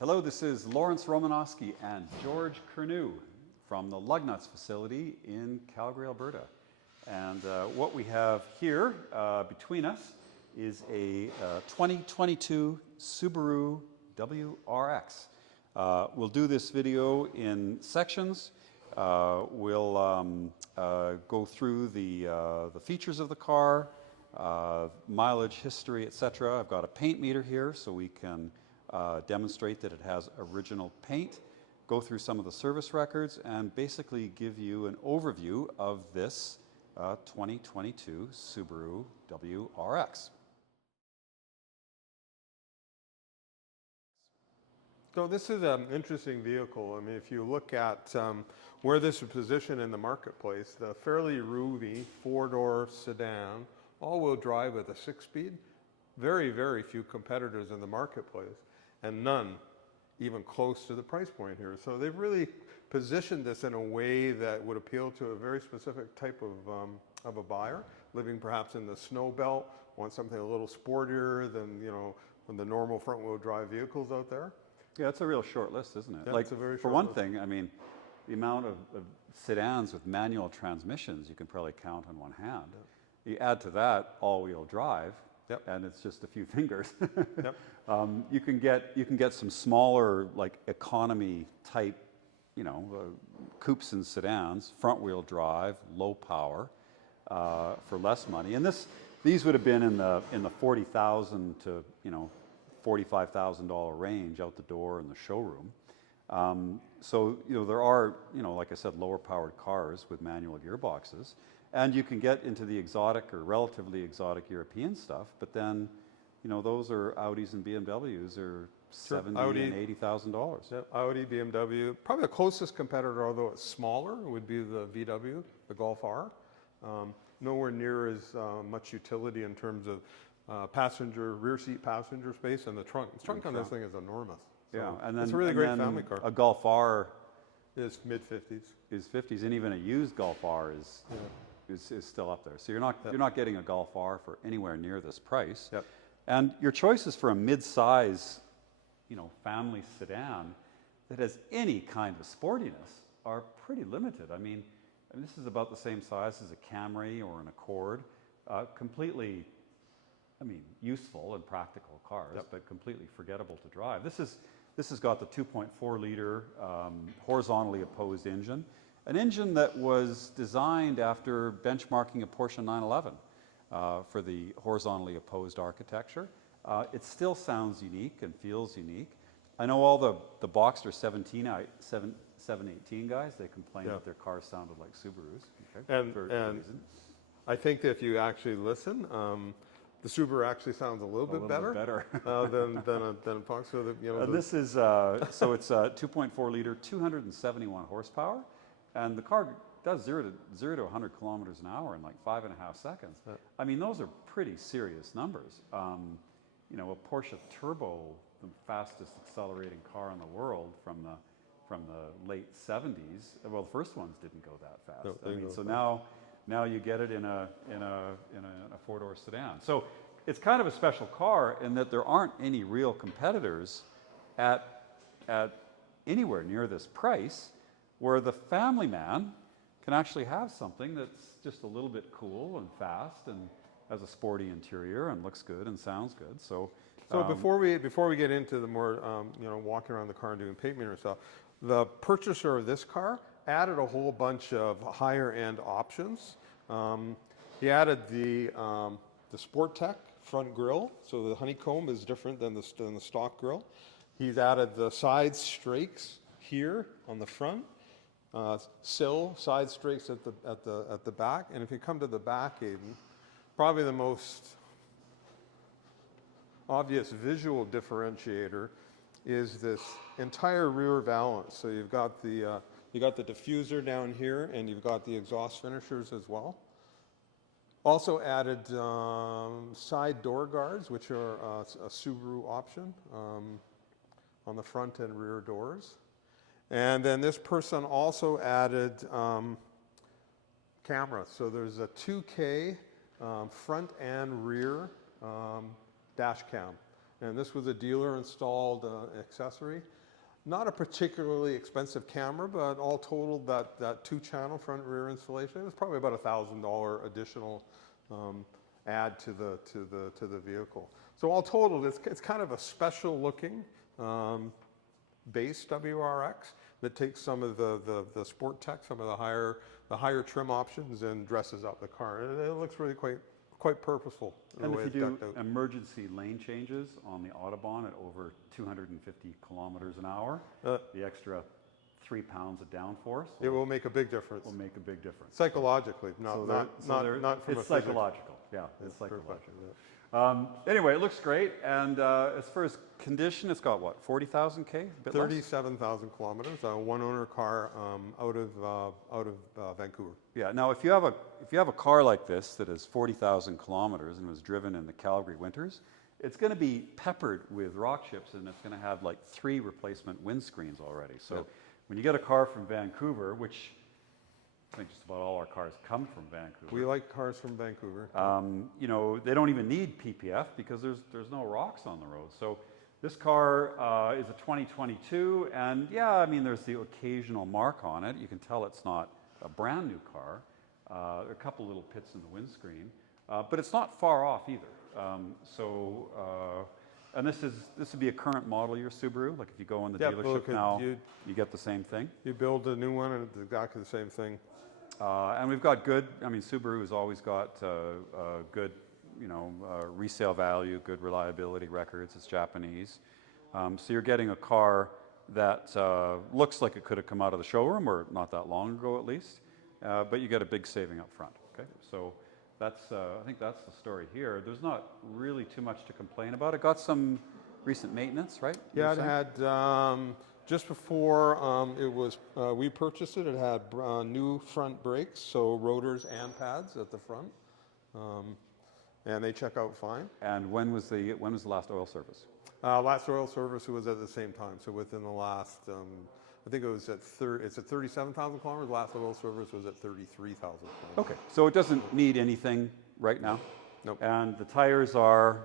Hello, this is Romanosky and George Curnew from the Lugnutz facility in Calgary, Alberta. And what we have here between us is a 2022 Subaru WRX. We'll do this video in sections. We'll go through the features of the car, mileage, history, etc. I've got a paint meter here so we can demonstrate that it has original paint, go through some of the service records, and basically give you an overview of this 2022 Subaru WRX. So this is an interesting vehicle. I mean, if you look at where this is positioned in the marketplace, the fairly roomy four-door sedan, all-wheel drive with a six-speed, very, very few competitors in the marketplace, and none even close to the price point here. So they've really positioned this in a way that would appeal to a very specific type of a buyer, living perhaps in the snow belt, want something a little sportier than, than the normal front-wheel drive vehicles out there. Yeah, it's a real short list, isn't it? Yeah, like, it's a very for short one list. thing, I mean, the amount of sedans with manual transmissions, you can probably count on one hand. Yeah. You add to that all-wheel drive, yep, and it's just a few fingers. Yep. You can get some smaller, like economy type, coupes and sedans, front-wheel drive, low power, for less money. And these would have been in the $40,000 to $45,000 range out the door in the showroom. So there are, like I said, lower powered cars with manual gearboxes, and you can get into the exotic or relatively exotic European stuff. But then, those are Audis and BMWs are $70,000 and $80,000. Yeah, Audi, BMW. Probably the closest competitor, although it's smaller, would be the VW, the Golf R. Nowhere near as much utility in terms of rear seat passenger space, and the trunk. The trunk on this thing is enormous. So yeah, and then it's a really great family car. A Golf R is mid-50s. Is 50s, and even a used Golf R is still up there. So you're not getting a Golf R for anywhere near this price. Yep. And your choices for a mid-size, family sedan that has any kind of sportiness are pretty limited. I mean, this is about the same size as a Camry or an Accord. Completely, useful and practical cars, yep, but completely forgettable to drive. This has got the 2.4 liter horizontally opposed engine, an engine that was designed after benchmarking a Porsche 911 for the horizontally opposed architecture. It still sounds unique and feels unique. I know all the Boxster 718 guys, they complained, yeah, that their cars sounded like Subarus. Okay, and I think that if you actually listen, the Subaru actually sounds a little bit better than a Boxster. This is so it's a 2.4 liter, 271 horsepower, and the car does 0 to 100 kilometers an hour in like 5.5 seconds. Yeah. I mean, those are pretty serious numbers. A Porsche Turbo, the fastest accelerating car in the world from the late 70s. Well, the first ones didn't go that fast. No, so now you get it in a four-door sedan. So it's kind of a special car in that there aren't any real competitors at anywhere near this price, where the family man can actually have something that's just a little bit cool and fast and has a sporty interior and looks good and sounds good. So before we get into the more walking around the car and doing paint meter stuff, the purchaser of this car added a whole bunch of higher end options. He added the Sport Tech front grille, so the honeycomb is different than the stock grille. He's added the side strakes here on the front, side strakes at the back, and if you come to the back even, probably the most obvious visual differentiator is this entire rear valance. So you've got the diffuser down here, and you've got the exhaust finishers as well. Also added side door guards, which are a Subaru option on the front and rear doors. And then this person also added cameras. So there's a 2K front and rear dash cam and this was a dealer-installed accessory. Not a particularly expensive camera, but all totaled, that two-channel front and rear installation, it was probably about $1,000 additional add to the vehicle. So all totaled, it's kind of a special-looking base WRX that takes some of the sport tech, some of the higher trim options, and dresses up the car. And it looks really quite purposeful in the And way if it's you do decked out. emergency lane changes on the Autobahn at over 250 kilometers an hour, the extra 3 pounds of downforce It will make a big difference. will make a big difference. Psychologically, not So from a it's physics. psychological. Yeah, it's Perfect, psychological. yeah. Anyway, it looks great. And as far as condition, it's got what, 40,000 K? A bit less? 37,000 kilometers, a one-owner car out of Vancouver. Yeah. Now, if you have a car like this that is 40,000 kilometers and was driven in the Calgary winters, it's going to be peppered with rock chips, and it's going to have like 3 replacement windscreens already. So Yep. when you get a car from Vancouver, which I think just about all our cars come from Vancouver. We like cars from Vancouver. You know, they don't even need PPF because there's no rocks on the road. So this car is a 2022, and yeah, I mean, there's the occasional mark on it. You can tell it's not a brand new car. There are a couple little pits in the windscreen, but it's not far off either. And this would be a current model year Subaru. Like if you go in the Yeah, dealership look, now, you get the same thing. You build a new one and it's exactly the same thing. And we've got good, I mean, Subaru has always got good, resale value, good reliability records. It's Japanese. So you're getting a car that looks like it could have come out of the showroom, or not that long ago at least, but you get a big saving up front, okay? So that's, I think that's the story here. There's not really too much to complain about. It got some recent maintenance, right? Yeah, it had, just before we purchased it, it had new front brakes, so rotors and pads at the front, and they check out fine. And when was the last oil service? Last oil service was at the same time, so within the last, I think it was it's at 37,000 kilometers. Last oil service was at 33,000 kilometers. Okay, so it doesn't need anything right now? Nope. And the tires are?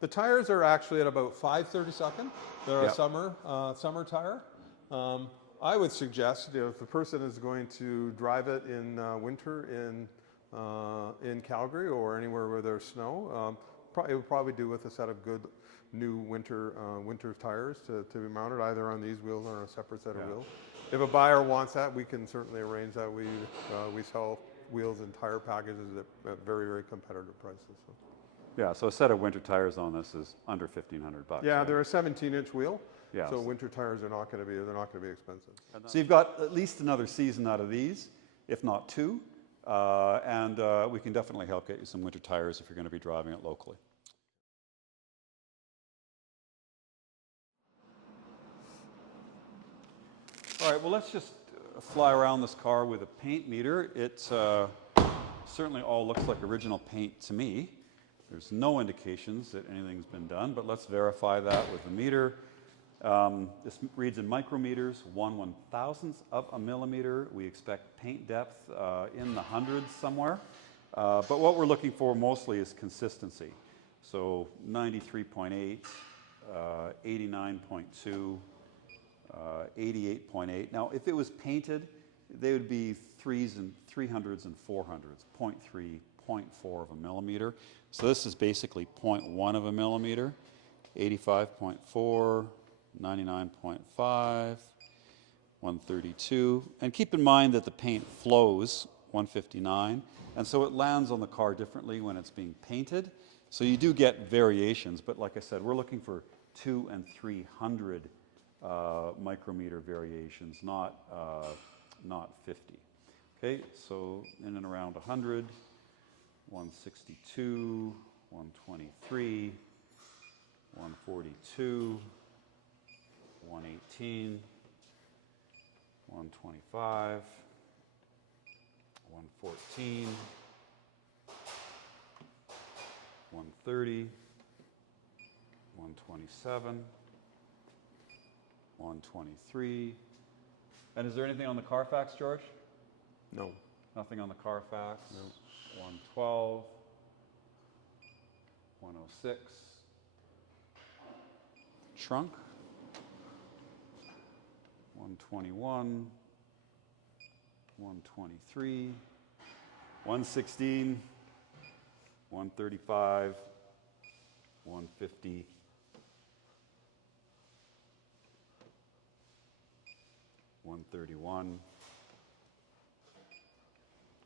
The tires are actually at about 5/32. They're Yep. a summer tire. I would suggest, if the person is going to drive it in winter in Calgary or anywhere where there's snow, it would probably do with a set of good new winter tires to be mounted either on these wheels or on a separate set of wheels. If a buyer wants that, we can certainly arrange that. We sell wheels and tire packages at very, very competitive prices. So. Yeah, so a set of winter tires on this is under $1,500. Yeah, right? they're a 17-inch wheel. Yes. So winter tires are not going to be expensive. So you've got at least another season out of these, if not 2, and we can definitely help get you some winter tires if you're going to be driving it locally. All right, well, let's just fly around this car with a paint meter. It certainly all looks like original paint to me. There's no indications that anything's been done, but let's verify that with the meter. This reads in micrometers, 1/1000th of a millimeter. We expect paint depth in the hundreds somewhere. But what we're looking for mostly is consistency. So 93.8, 89.2, 88.8. Now, if it was painted, they would be 300s and 400s, 0.3, 0.4 of a millimeter. So this is basically 0.1 of a millimeter, 85.4, 99.5, 132. And keep in mind that the paint flows 159, and so it lands on the car differently when it's being painted. So you do get variations, but like I said, we're looking for 200 and 300 micrometer variations, not 50. Okay, so in and around 100, 162, 123, 142, 118, 125, 114, 130, 127, 123. And is there anything on the Carfax, George? No. Nothing on the Carfax? No. 112, 106, trunk. 121, 123, 116, 135, 150, 131,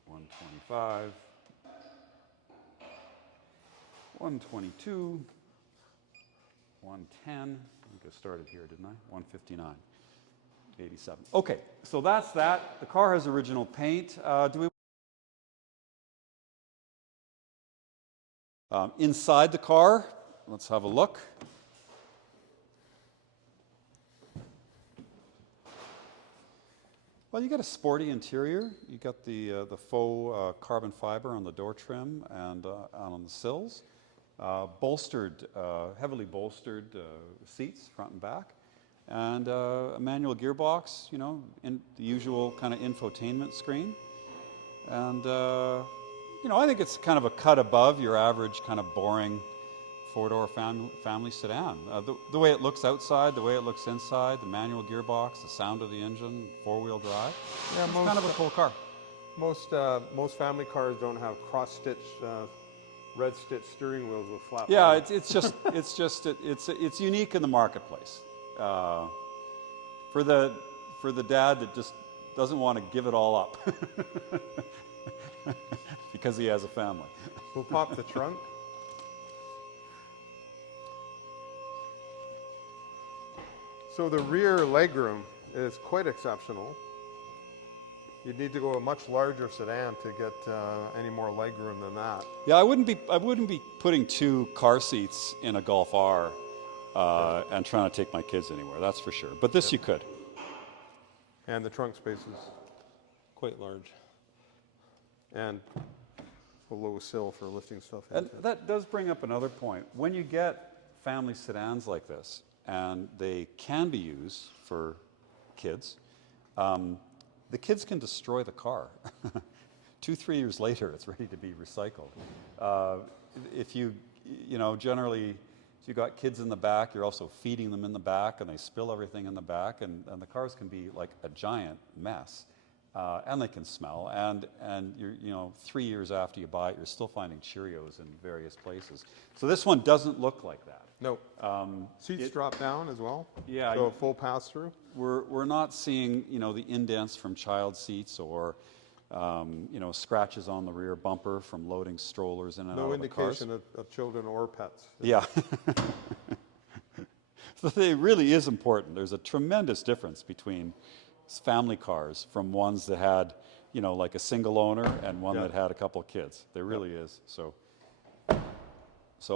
125, 122, 110. I think I started here, didn't I? 159. 87. Okay, so that's that. The car has original paint. Inside the car, let's have a look. Well, you got a sporty interior. You got the faux carbon fiber on the door trim and on the sills. Bolstered, heavily bolstered seats, front and back. And a manual gearbox, you know, in the usual kind of infotainment screen. And, you know, I think it's kind of a cut above your average kind of boring four-door family sedan. The way it looks outside, the way it looks inside, the manual gearbox, the sound of the engine, four-wheel drive. Yeah, it's kind of a cool car. Most family cars don't have cross-stitch, red-stitch steering wheels with flat. Yeah, it's unique in the marketplace. For the dad that just doesn't want to give it all up because he has a family. We'll pop the trunk. So the rear legroom is quite exceptional. You'd need to go a much larger sedan to get any more legroom than that. Yeah, I wouldn't be putting two car seats in a Golf R and trying to take my kids anywhere. That's for sure. But this you could. And the trunk space is quite large, and a low sill for lifting stuff in. And that does bring up another point. When you get family sedans like this, and they can be used for kids, the kids can destroy the car. 2-3 years later, it's ready to be recycled. If you know, generally, if you've got kids in the back, you're also feeding them in the back, and they spill everything in the back, and the cars can be like a giant mess. And they can smell, and you're, you know, 3 years after you buy it, you're still finding Cheerios in various places. So this one doesn't look like that. No. Seats drop down as well. Yeah. So a full pass through. We're not seeing, you know, the indents from child seats or you know, scratches on the rear bumper from loading strollers in and out of the cars. No indication of children or pets. Yeah. So it really is important. There's a tremendous difference between family cars from ones that had, you know, like a single owner and one that had a couple of kids. There really is. So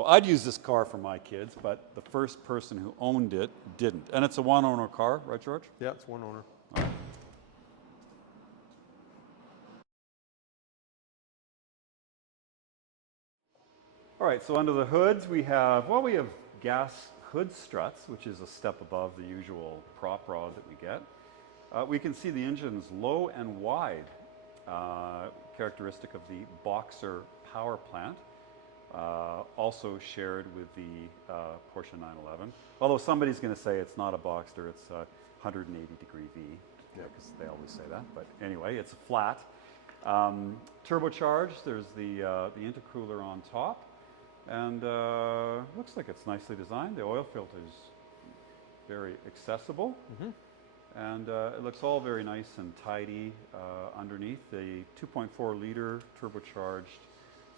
I'd use this car for my kids, but the first person who owned it didn't. And it's a one-owner car, right, George? Yeah, it's one owner. All right. All right, so under the hoods we have gas hood struts, which is a step above the usual prop rod that we get. We can see the engine's low and wide, characteristic of the Boxer power plant, also shared with the Porsche 911. Although somebody's going to say it's not a Boxster, it's a 180-degree V, because they always say that. But anyway, it's flat. Turbocharged, there's the intercooler on top. And looks like it's nicely designed. The oil filter is very accessible. Mm-hmm. And it looks all very nice and tidy underneath. The 2.4-liter turbocharged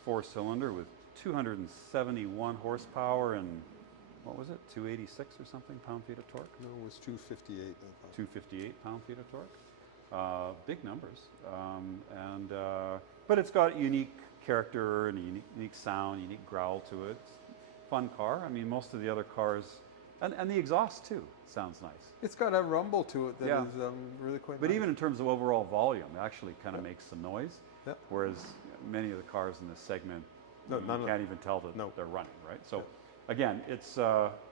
four-cylinder with 271 horsepower and, what was it, 286 or something pound-feet of torque? No, it was 258. 258 pound-feet of torque. Big numbers. But it's got unique character and a unique sound, unique growl to it. Fun car. I mean, most of the other cars, and the exhaust too, sounds nice. It's got a rumble to it that is really quite But nice. even in terms of overall volume, it actually kind of makes some noise. Yep. Whereas many of the cars in this segment, No, you none of can't even tell that they're running, right? So again, it's,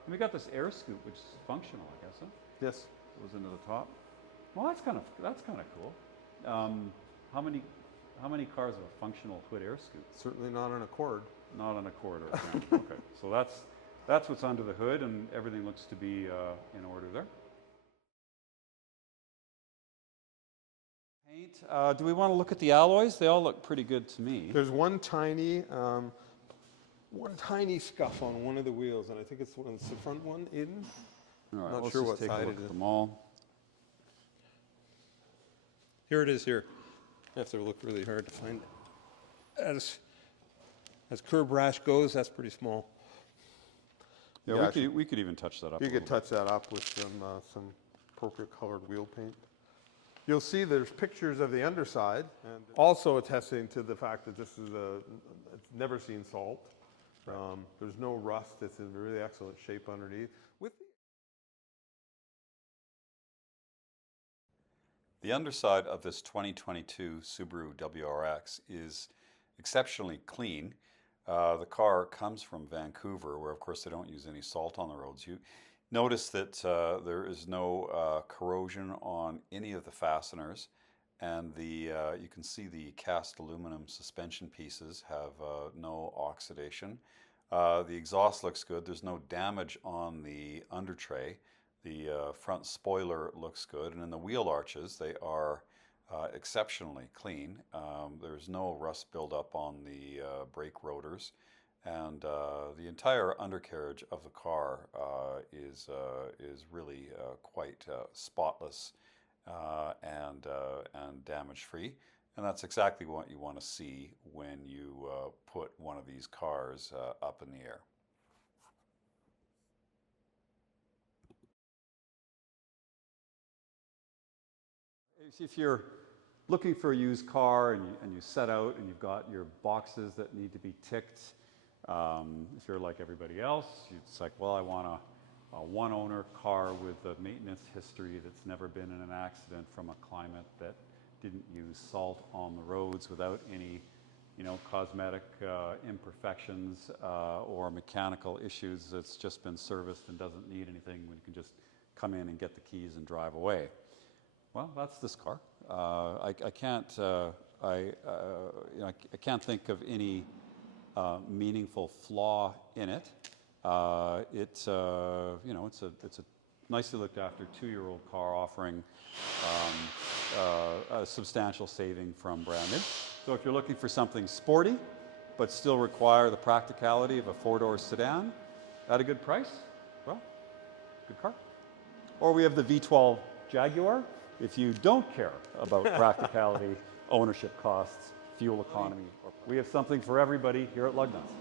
we got this air scoop, which is functional, I guess, huh? Yes. Goes into the top. Well, that's kind of cool. How many cars have a functional hood air scoop? Certainly not an Accord. Not on a Accord or a Grand. Okay, so That's what's under the hood, and everything looks to be in order there. Paint. Do we want to look at the alloys? They all look pretty good to me. There's one tiny scuff on one of the wheels, and I think it's the front one in. All right, Not let's sure just what take a side look it at is. them all. Here it is here. I have to look really hard to find it. As curb rash goes, that's pretty small. Yeah, we could even touch that up. You a could little touch that up with some appropriate colored wheel paint. You'll see there's pictures of the underside, and also attesting to the fact that this is it's never seen salt. There's no rust. It's in really excellent shape underneath. The underside of this 2022 Subaru WRX is exceptionally clean. The car comes from Vancouver, where of course they don't use any salt on the roads. You notice that there is no corrosion on any of the fasteners, and you can see the cast aluminum suspension pieces have no oxidation. The exhaust looks good. There's no damage on the under tray. The front spoiler looks good, and in the wheel arches, they are exceptionally clean. There's no rust buildup on the brake rotors, and the entire undercarriage of the car is really quite spotless and damage-free. And that's exactly what you want to see when you put one of these cars up in the air. If you're looking for a used car and you set out and you've got your boxes that need to be ticked, if you're like everybody else, it's like, well, I want a one-owner car with a maintenance history that's never been in an accident, from a climate that didn't use salt on the roads, without any, cosmetic imperfections or mechanical issues, that's just been serviced and doesn't need anything, when you can just come in and get the keys and drive away. Well, that's this car. I can't can't think of any meaningful flaw in it. It's a nicely looked after 2-year-old car, offering a substantial saving from brand new. So if you're looking for something sporty, but still require the practicality of a 4-door sedan at a good price, well, good car. Or we have the V12 Jaguar. If you don't care about practicality, ownership costs, fuel economy, we have something for everybody here at Lugnutz.